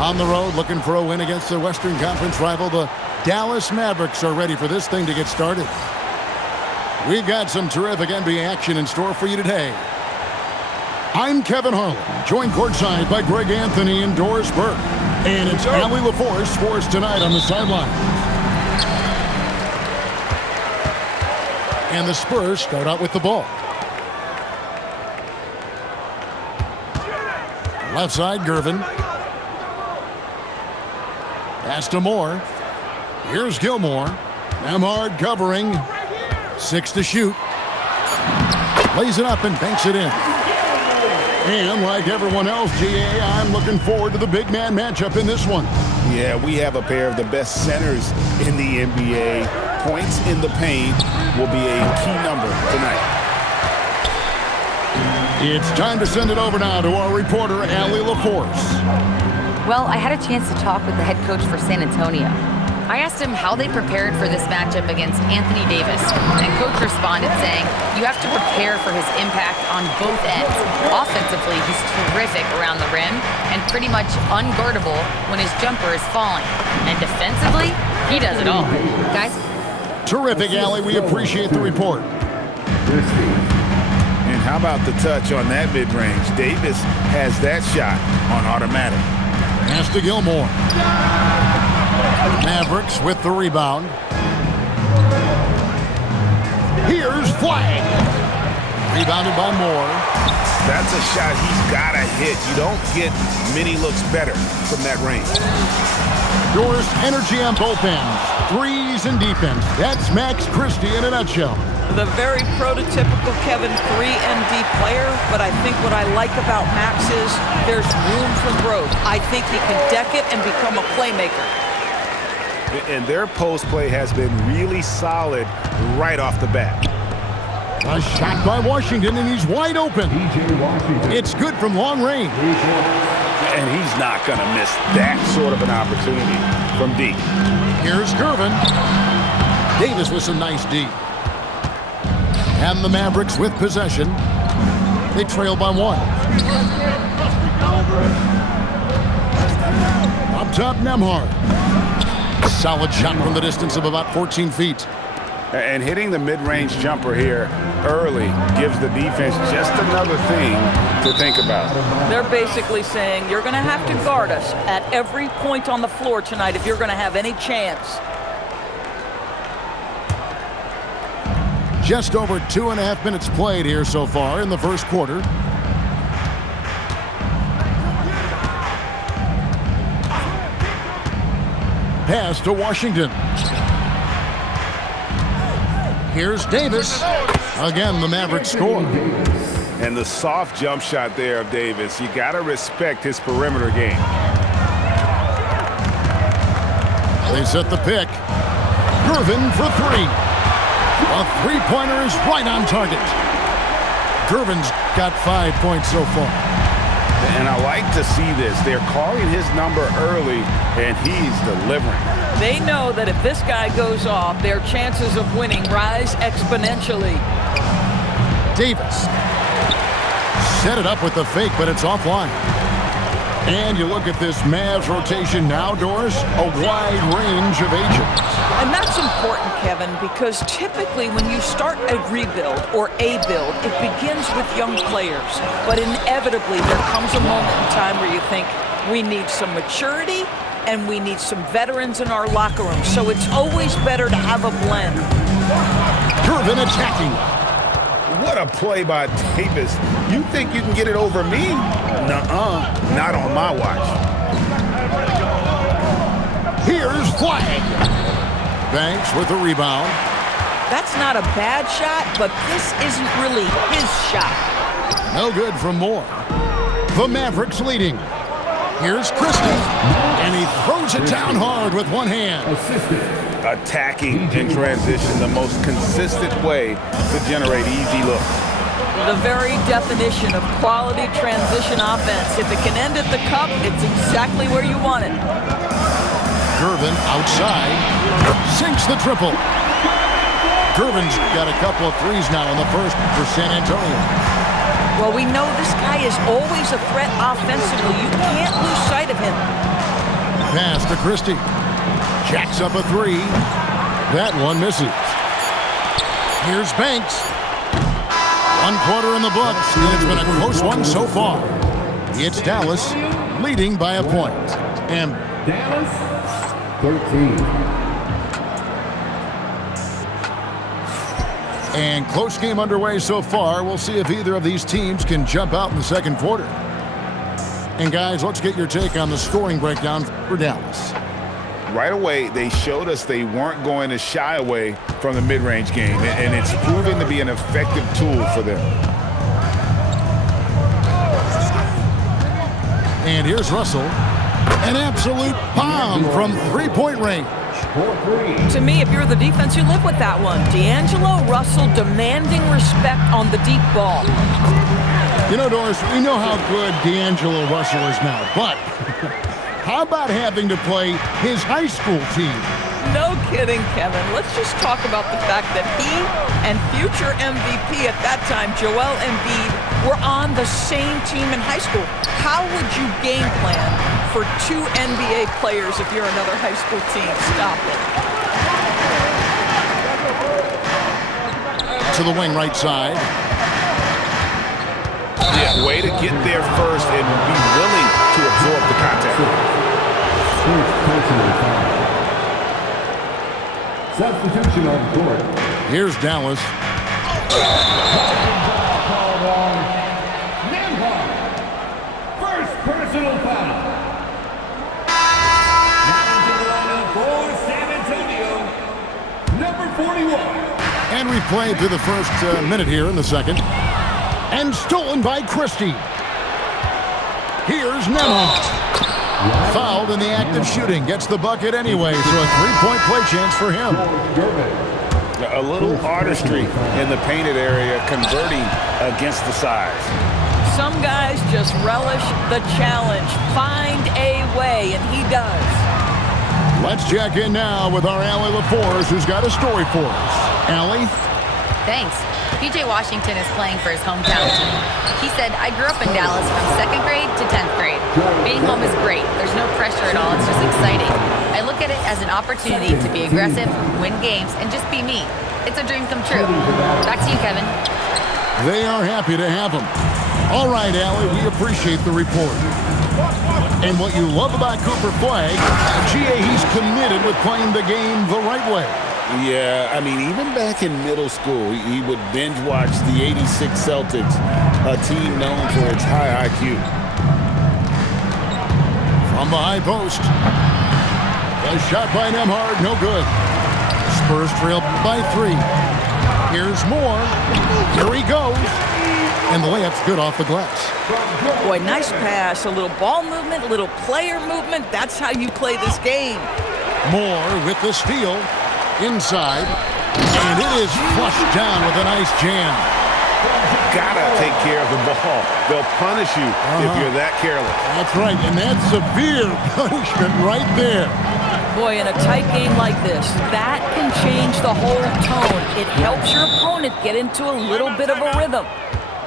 On the road, looking for a win against the Western Conference rival, the Dallas Mavericks are ready for this thing to get started. We've got some terrific NBA action in store for you today. I'm Kevin Harlan, joined courtside by Greg Anthony and Doris Burke. And it's Allie LaForce for us tonight on the sideline. And the Spurs start out with the ball. Left side, Gervin. Pass to Moore. Here's Gilmore. Nembhard covering. 6 to shoot. Lays it up and banks it in. And like everyone else, GA, I'm looking forward to the big man matchup in this one. Yeah, we have a pair of the best centers in the NBA. Points in the paint will be a key number tonight. It's time to send it over now to our reporter, Allie LaForce. Well, I had a chance to talk with the head coach for San Antonio. I asked him how they prepared for this matchup against Anthony Davis, and coach responded saying, you have to prepare for his impact on both ends. Offensively, he's terrific around the rim and pretty much unguardable when his jumper is falling. And defensively, he does it all. Guys? Terrific, Allie. We appreciate the report. And how about the touch on that mid-range? Davis has that shot on automatic. Pass to Gilmore. Mavericks with the rebound. Here's Flagg. Rebounded by Moore. That's a shot he's got to hit. You don't get many looks better from that range. Doris, energy on both ends. Threes and defense. That's Max Christie in a nutshell. The very prototypical Kevin 3-and-D player, but I think what I like about Max is there's room for growth. I think he can deck it and become a playmaker. And their post play has been really solid right off the bat. A shot by Washington, and he's wide open. It's good from long range. And he's not going to miss that sort of an opportunity from deep. Here's Gervin. Davis with some nice D. And the Mavericks with possession. They trail by 1. Up top, Nembhard. Solid shot from the distance of about 14 feet. And hitting the mid-range jumper here early gives the defense just another thing to think about. They're basically saying you're going to have to guard us at every point on the floor tonight if you're going to have any chance. Just over 2.5 minutes played here so far in the first quarter. Pass to Washington. Here's Davis. Again, the Mavericks score. And the soft jump shot there of Davis. You got to respect his perimeter game. They set the pick. Gervin for 3. A three-pointer is right on target. Gervin's got 5 points so far. And I like to see this. They're calling his number early, and he's delivering. They know that if this guy goes off, their chances of winning rise exponentially. Davis. Set it up with the fake, but it's offline. And you look at this Mavs rotation now, Doris, a wide range of agents. And that's important, Kevin, because typically when you start a rebuild or a build, it begins with young players. But inevitably, there comes a moment in time where you think, we need some maturity and we need some veterans in our locker room. So it's always better to have a blend. Gervin attacking. What a play by Davis. You think you can get it over me? Nuh-uh, not on my watch. Here's Flagg. Banks with the rebound. That's not a bad shot, but this isn't really his shot. No good from Moore. The Mavericks leading. Here's Christie. And he throws it down hard with one hand. Attacking in transition, the most consistent way to generate easy looks. The very definition of quality transition offense. If it can end at the cup, it's exactly where you want it. Gervin outside. Sinks the triple. Gervin's got a couple of threes now in the first for San Antonio. Well, we know this guy is always a threat offensively. You can't lose sight of him. pass to Christie. Jacks up a three. That one misses. Here's Banks. 1/4 in the books, and it's been a close one so far. It's Dallas leading by a point. And Dallas 13. And close game underway so far. We'll see if either of these teams can jump out in the second quarter. And guys, let's get your take on the scoring breakdown for Dallas. Right away, they showed us they weren't going to shy away from the mid-range game, and it's proven to be an effective tool for them. And here's Russell. An absolute bomb from three-point range. To me, if you're the defense, you live with that one. D'Angelo Russell demanding respect on the deep ball. You know, Doris, we know how good D'Angelo Russell is now, but how about having to play his high school team? No kidding, Kevin. Let's just talk about the fact that he and future MVP at that time, Joel Embiid, were on the same team in high school. How would you game plan for two NBA players if you're another high school team? Stop it. To the wing right side. Yeah, way to get there first and be willing to absorb the contact. Substitution on the court. Here's Dallas. Nembhard. First personal foul. Now into the lineup for San Antonio. Number 41. And we've played through the first minute here in the second. And stolen by Christie. Here's Nembhard. Fouled in the act of shooting. Gets the bucket anyway, so a three-point play chance for him. A little artistry in the painted area, converting against the size. Some guys just relish the challenge. Find a way, and he does. Let's check in now with our Allie LaForce, who's got a story for us. Allie? Thanks. PJ Washington is playing for his hometown team. He said, I grew up in Dallas from 2nd grade to 10th grade. Being home is great. There's no pressure at all. It's just exciting. I look at it as an opportunity to be aggressive, win games, and just be me. It's a dream come true. Back to you, Kevin. They are happy to have him. All right, Allie, we appreciate the report. And what you love about Cooper Flagg, he's committed with playing the game the right way. Yeah, I mean, even back in middle school, he would binge watch the '86 Celtics, a team known for its high IQ. From the high post. A shot by Nembhard, no good. Spurs trail by 3. Here's more. Here he goes. And the layup's good off the glass. Boy, nice pass. A little ball movement, a little player movement. That's how you play this game. Moore with the steal. Inside, and it is flushed down with a nice jam. Gotta take care of the ball. They'll punish you if you're that careless. That's right, and that's severe punishment right there. Boy, in a tight game like this, that can change the whole tone. It helps your opponent get into a little bit of a rhythm.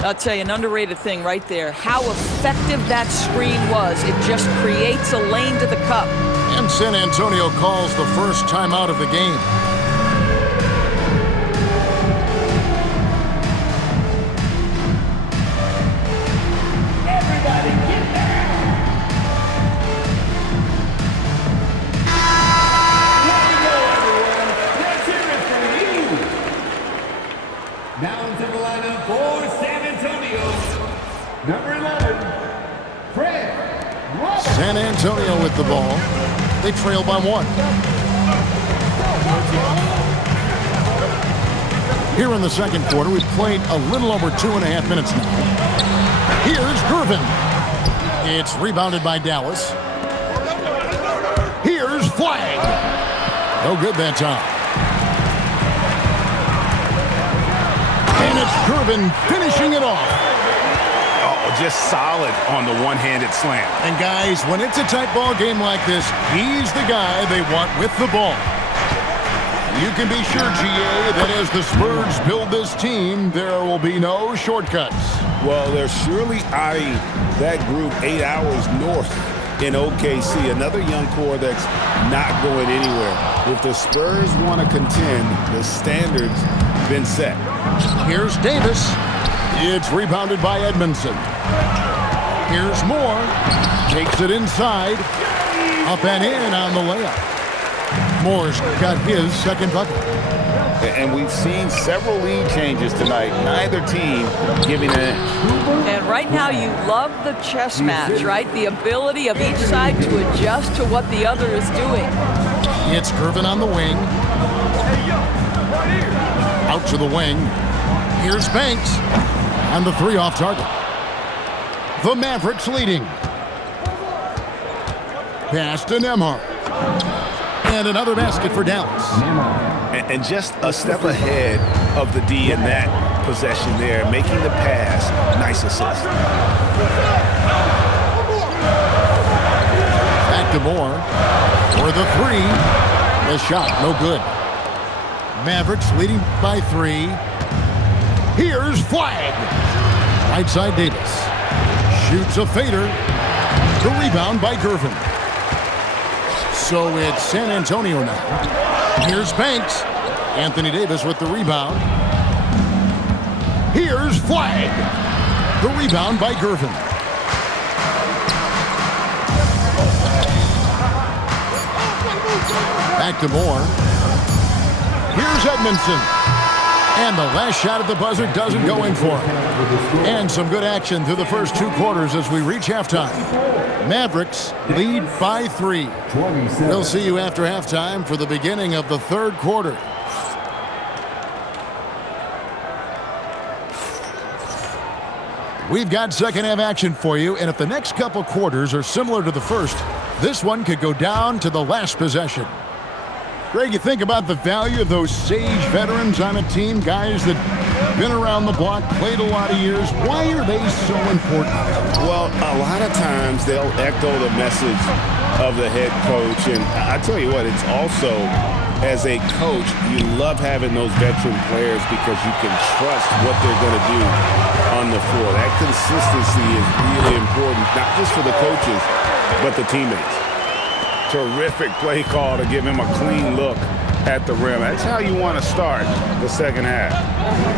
I'll tell you, an underrated thing right there, how effective that screen was. It just creates a lane to the cup. And San Antonio calls the first timeout of the game. Everybody get down. Here we go, everyone. Let's hear it for you. Now into the lineup for San Antonio. Number 11, Fred Roberts. San Antonio with the ball. They trail by 1. Here in the second quarter, we've played a little over 2.5 minutes now. Here's Gervin. It's rebounded by Dallas. Here's Flagg. No good that time. And it's Gervin finishing it off. Just solid on the one-handed slam. And guys, when it's a tight ball game like this, he's the guy they want with the ball. You can be sure, GA, that as the Spurs build this team, there will be no shortcuts. Well, they're surely eyeing that group 8 hours north in OKC. Another young core that's not going anywhere. If the Spurs want to contend, the standard's been set. Here's Davis. It's rebounded by Edmondson. Here's Moore. Takes it inside. Up and in on the layup. Moore's got his second bucket. And we've seen several lead changes tonight. Neither team giving an inch. And right now you love the chess match, right? The ability of each side to adjust to what the other is doing. It's Gervin on the wing. Out to the wing. Here's Banks. And the three off target. The Mavericks leading. Pass to Nembhard. And another basket for Dallas. And just a step ahead of the D in that possession there, making the pass. Nice assist. Back to Moore for the three. The shot, no good. Mavericks leading by 3. Here's Flag. Right side Davis. Shoots a fader. The rebound by Gervin. So it's San Antonio now. Here's Banks. Anthony Davis with the rebound. Here's Flag. The rebound by Gervin. Back to Moore. Here's Edmondson. And the last shot at the buzzer doesn't go in for him. And some good action through the first 2 quarters as we reach halftime. Mavericks lead by 3. We'll see you after halftime for the beginning of the third quarter. We've got second half action for you, and if the next couple quarters are similar to the first, this one could go down to the last possession. Greg, you think about the value of those sage veterans on a team, guys that been around the block, played a lot of years. Why are they so important? Well, a lot of times they'll echo the message of the head coach. And I tell you what, it's also, as a coach, you love having those veteran players because you can trust what they're going to do on the floor. That consistency is really important, not just for the coaches, but the teammates. Terrific play call to give him a clean look at the rim. That's how you want to start the second half.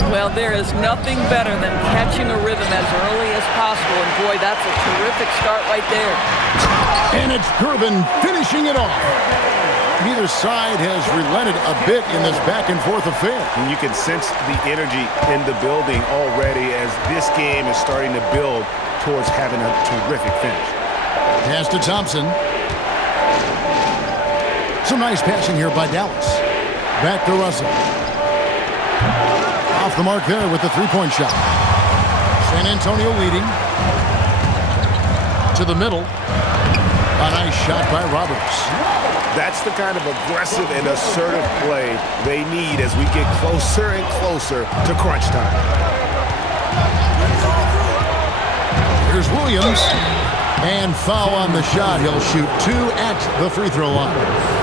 Well, there is nothing better than catching a rhythm as early as possible. And boy, that's a terrific start right there. And it's Gervin finishing it off. Neither side has relented a bit in this back and forth affair. And you can sense the energy in the building already as this game is starting to build towards having a terrific finish. Pass to Thompson. Some nice passing here by Dallas. Back to Russell. Off the mark there with the three-point shot. San Antonio leading. To the middle. A nice shot by Roberts. That's the kind of aggressive and assertive play they need as we get closer and closer to crunch time. Here's Williams. And foul on the shot. He'll shoot 2 at the free throw line.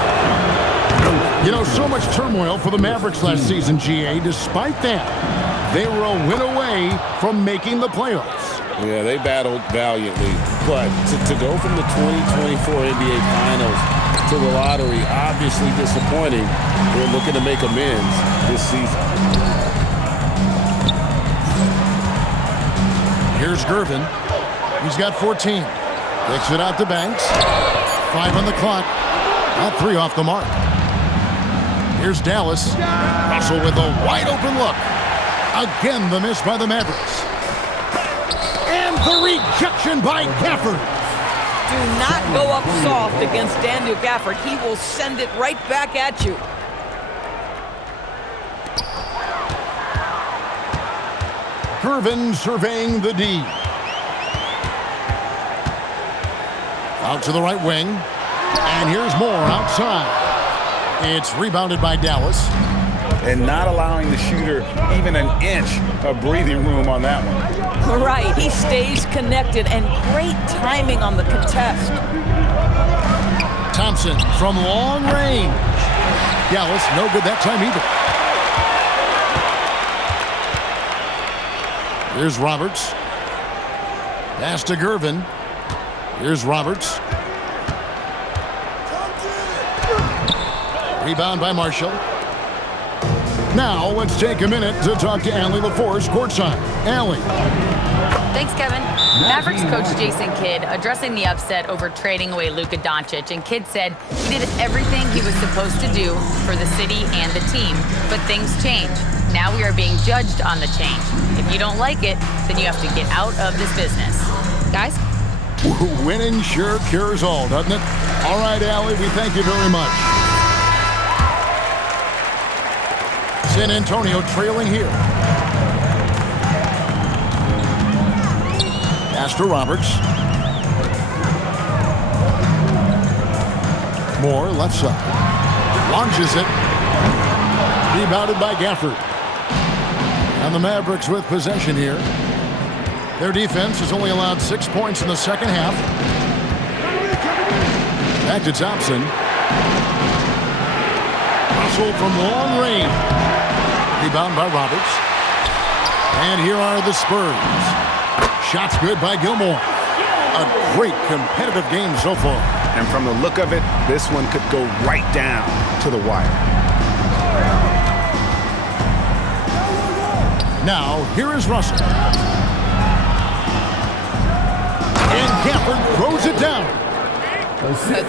You know, so much turmoil for the Mavericks last season, GA. Despite that, they were a win away from making the playoffs. Yeah, they battled valiantly. But to go from the 2024 NBA Finals to the lottery, obviously disappointing. They're looking to make amends this season. Here's Gervin. He's got 14. Kicks it out to Banks. 5 on the clock. Not 3 off the mark. Here's Dallas. Russell with a wide open look. Again, the miss by the Mavericks. And the rejection by Gafford. Do not go up soft against Daniel Gafford. He will send it right back at you. Gervin surveying the D. Out to the right wing. And here's Moore outside. It's rebounded by Dallas. And not allowing the shooter even an inch of breathing room on that one. Right, he stays connected and great timing on the contest. Thompson from long range. Dallas no good that time either. Here's Roberts. Pass to Gervin. Here's Roberts. Rebound by Marshall. Now let's take a minute to talk to Allie LaForce courtside. Allie. Thanks, Kevin. Mavericks coach Jason Kidd addressing the upset over trading away Luka Doncic, and Kidd said he did everything he was supposed to do for the city and the team, but things change. Now we are being judged on the change. If you don't like it, then you have to get out of this business. Guys? Winning sure cures all, doesn't it? All right, Allie, we thank you very much. San Antonio trailing here. Pass to Roberts. Moore, left side. Launches it. Rebounded by Gafford. And the Mavericks with possession here. Their defense has only allowed 6 points in the second half. Back to Thompson. Russell from long range. Rebound by Roberts. And here are the Spurs. Shots good by Gilmore. A great competitive game so far. And from the look of it, this one could go right down to the wire. Now, here is Russell. And Gafford throws it down.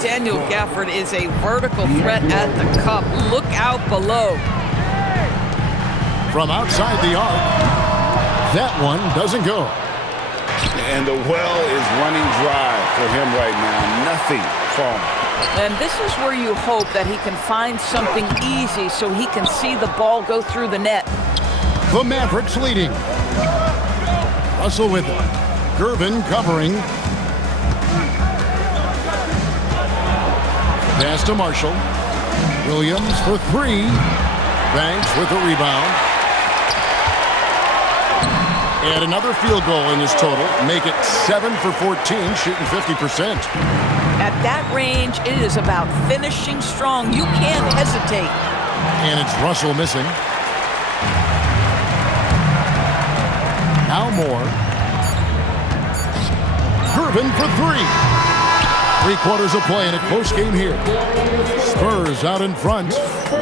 Daniel Gafford is a vertical threat at the cup. Look out below. From outside the arc, that one doesn't go. And the well is running dry for him right now. Nothing falling. And this is where you hope that he can find something easy so he can see the ball go through the net. The Mavericks leading. Russell with it. Gervin covering. Pass to Marshall. Williams for three. Banks with the rebound. And another field goal in this total. Make it 7 for 14, shooting 50%. At that range, it is about finishing strong. You can't hesitate. And it's Russell missing. Now Moore. Gervin for three. 3/4 of play in a close game here. Spurs out in front,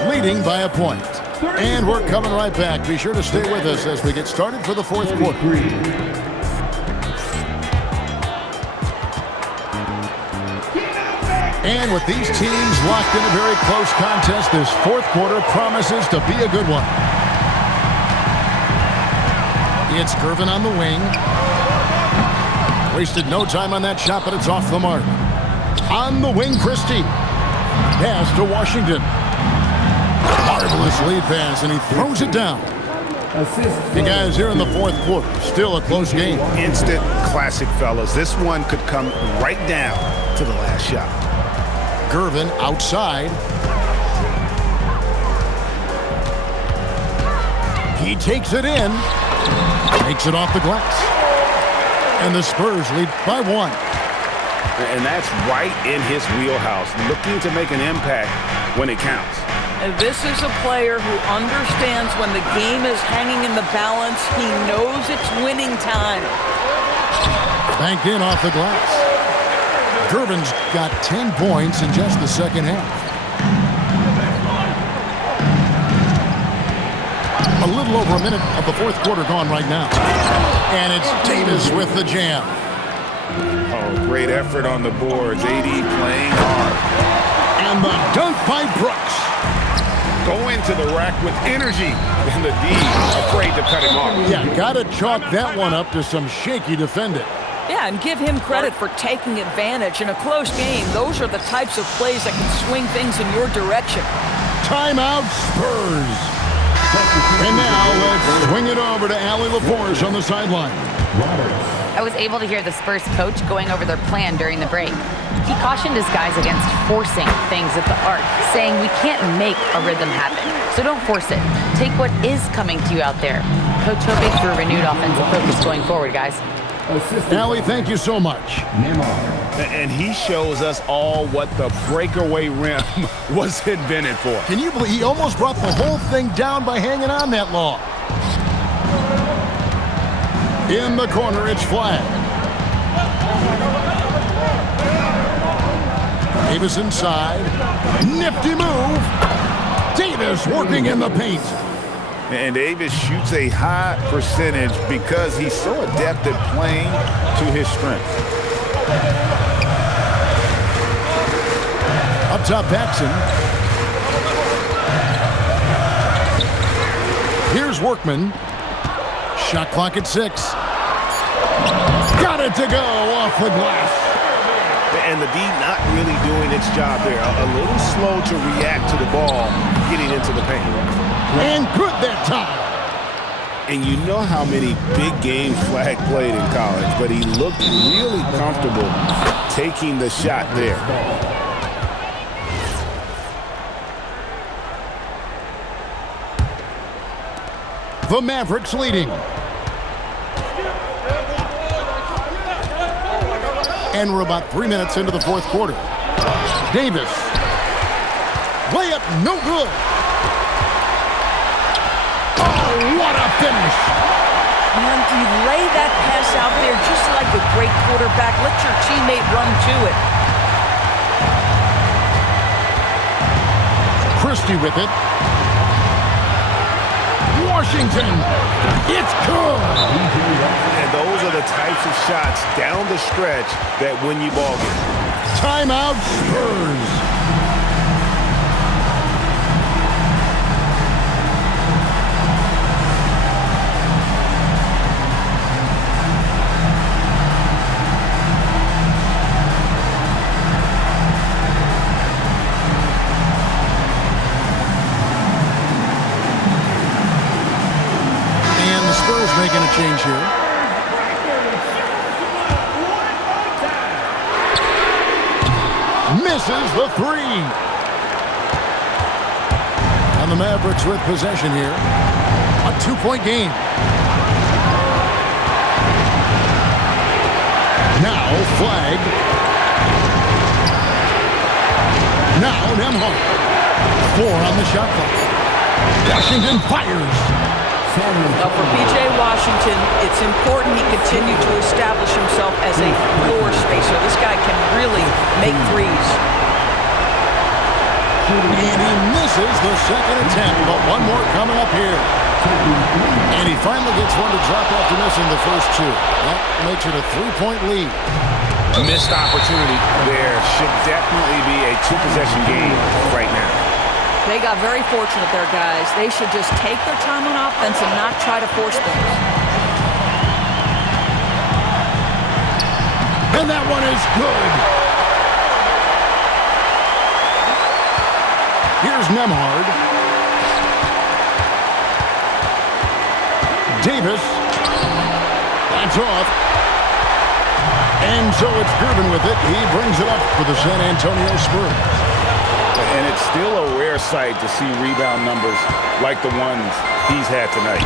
leading by a point. And we're coming right back. Be sure to stay with us as we get started for the fourth quarter. And with these teams locked in a very close contest, this fourth quarter promises to be a good one. It's Gervin on the wing. Wasted no time on that shot, but it's off the mark. On the wing, Christie. Pass to Washington. Marvelous lead pass, and he throws it down. You guys, here in the fourth quarter, still a close game. Instant classic, fellas. This one could come right down to the last shot. Gervin outside. He takes it in. Makes it off the glass. And the Spurs lead by one. And that's right in his wheelhouse, looking to make an impact when it counts. And this is a player who understands when the game is hanging in the balance. He knows it's winning time. Banked in off the glass. Gervin's got 10 points in just the second half. A little over a minute of the fourth quarter gone right now. And it's Davis with the jam. Oh, great effort on the boards. AD playing hard. And the dunk by Brooks. Going to the rack with energy. And the D afraid to cut him off. Yeah, got to chalk that one up to some shaky defending. Yeah, and give him credit for taking advantage. In a close game, those are the types of plays that can swing things in your direction. Timeout, Spurs. And now let's swing it over to Allie LaForce on the sideline. I was able to hear the Spurs coach going over their plan during the break. He cautioned his guys against forcing things at the arc, saying we can't make a rhythm happen, so don't force it. Take what is coming to you out there. Coach hoping for a renewed offensive focus going forward, guys. Allie, thank you so much. And he shows us all what the breakaway rim was invented for. Can you believe he almost brought the whole thing down by hanging on that long? In the corner, it's flat. Davis inside. Nifty move. Davis working in the paint. And Davis shoots a high percentage because he's so adept at playing to his strengths. Up top, Paxson. Here's Workman. Shot clock at 6. Got it to go off the glass. And the D not really doing its job there. A little slow to react to the ball getting into the paint. And good that time. And you know how many big games Flag played in college, but he looked really comfortable taking the shot there. The Mavericks leading. And we're about 3 minutes into the fourth quarter. Davis. Layup no good. Oh, what a finish. Man, you lay that pass out there just like a great quarterback. Let your teammate run to it. Christie with it. Washington. It's good. And those are the types of shots down the stretch that win you ball games. Timeout Spurs. Making a change here. Misses the 3. And the Mavericks with possession here. A 2-point game. Now Flag. Now Nembhard. 4 on the shot clock. Washington fires. Now for P.J. Washington, it's important he continue to establish himself as a floor spacer. This guy can really make threes. And he misses the second attempt, but one more coming up here. And he finally gets one to drop after missing the first 2. That makes it a 3-point lead. Missed opportunity there. Should definitely be a 2-possession game right now. They got very fortunate there, guys. They should just take their time on offense and not try to force things. And that one is good. Here's Nembhard. Davis. That's off. And so it's Gervin with it. He brings it up for the San Antonio Spurs. And it's still a rare sight to see rebound numbers like the ones he's had tonight.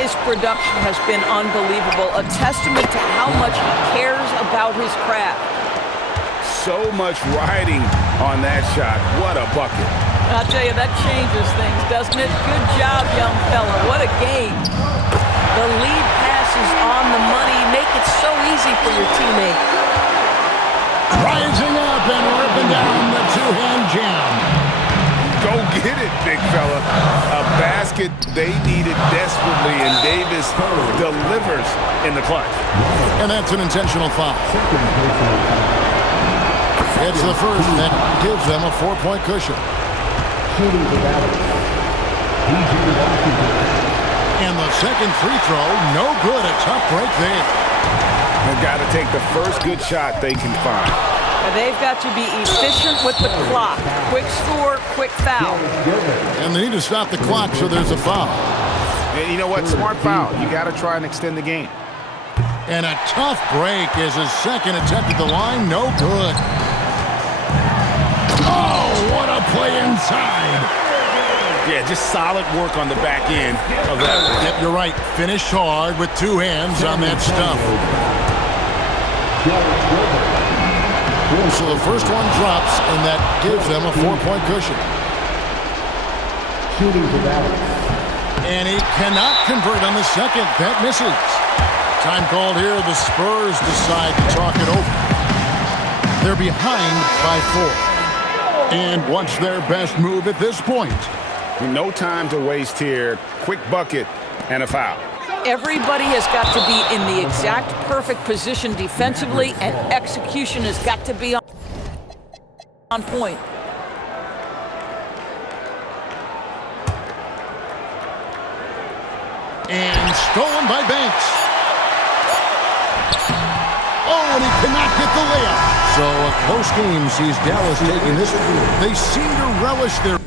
His production has been unbelievable, a testament to how much he cares about his craft. So much riding on that shot. What a bucket. I'll tell you, that changes things, doesn't it? Good job, young fella. What a game. The lead pass is on the money. Make it so easy for your teammate. Rising up and ripping down the 2-hand jam. Go get it, big fella. A basket they needed desperately, and Davis delivers in the clutch. And that's an intentional foul. It's the first that gives them a 4-point cushion. And the second free throw, no good. A tough break there. They've got to take the first good shot they can find. They've got to be efficient with the clock. Quick score, quick foul. And they need to stop the clock, so there's a foul. And you know what? Smart foul. You got to try and extend the game. And a tough break is his second attempt at the line. No good. Oh, what a play inside. Yeah, just solid work on the back end of that one. Yep, you're right. Finished hard with 2 hands on that stuff. So the first one drops, and that gives them a 4-point cushion. And he cannot convert on the second. That misses. Time called here. The Spurs decide to talk it over. They're behind by 4. And what's their best move at this point? No time to waste here. Quick bucket and a foul. Everybody has got to be in the exact perfect position defensively, and execution has got to be on point. And stolen by Banks. Oh, and he cannot get the layup. So a close game sees Dallas taking this. They seem to relish their...